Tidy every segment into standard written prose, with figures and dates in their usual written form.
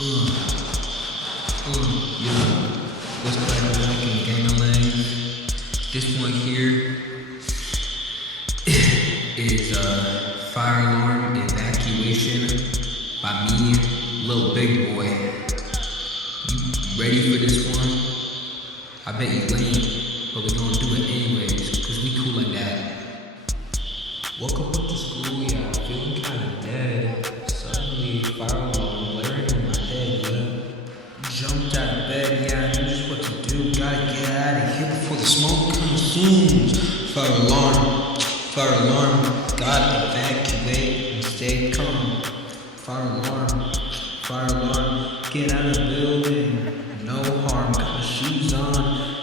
Yeah. What's cracking like in Gangland? This one here is Fire Alarm Evacuation by me, Lil Big Boy. You ready for this one? I bet you ain't, but we gonna do it anyways, cause we cool like that. Woke up to school, yeah, feeling kinda dead. Suddenly, fire alarm blaring in my head, yeah. Jumped out of bed, yeah, I knew just what to do. Gotta get out of here before the smoke consumes. Fire alarm, gotta evacuate and stay calm. Fire alarm, get out of the building. No harm, got my shoes on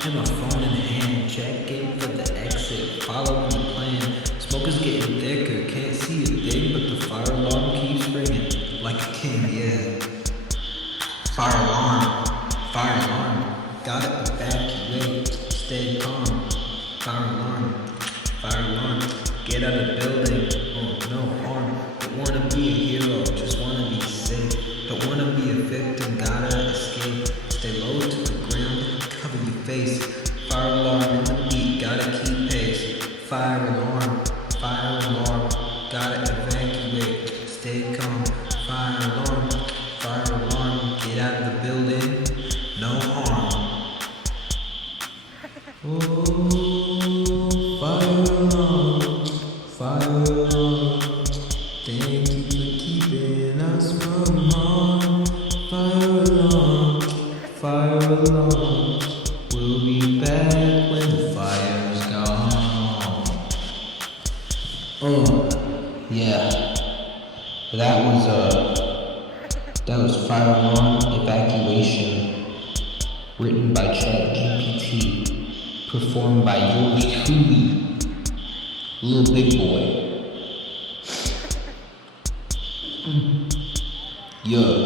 and my phone in hand. Checking for the exit, following the plan. Smoke is getting thicker, can't see a thing, but the fire alarm keeps ringing like a king, yeah. Fire alarm, gotta evacuate, stay calm. Fire alarm, get out of the building, oh no harm. Don't wanna be a hero, just wanna be safe. Don't wanna be a victim, gotta escape. Stay low to the ground, cover your face. Fire alarm in the beat, gotta keep pace. Fire alarm, gotta evacuate, stay calm. Fire alarm, get out of the building, no harm. Oh, fire alarm, thank you for keeping us from harm. Fire alarm, we'll be back when the fire's gone. Yeah, that was Fire Alarm Evacuation, written by chatgpt, performed by yours truly, Lil Big Boy. Yeah.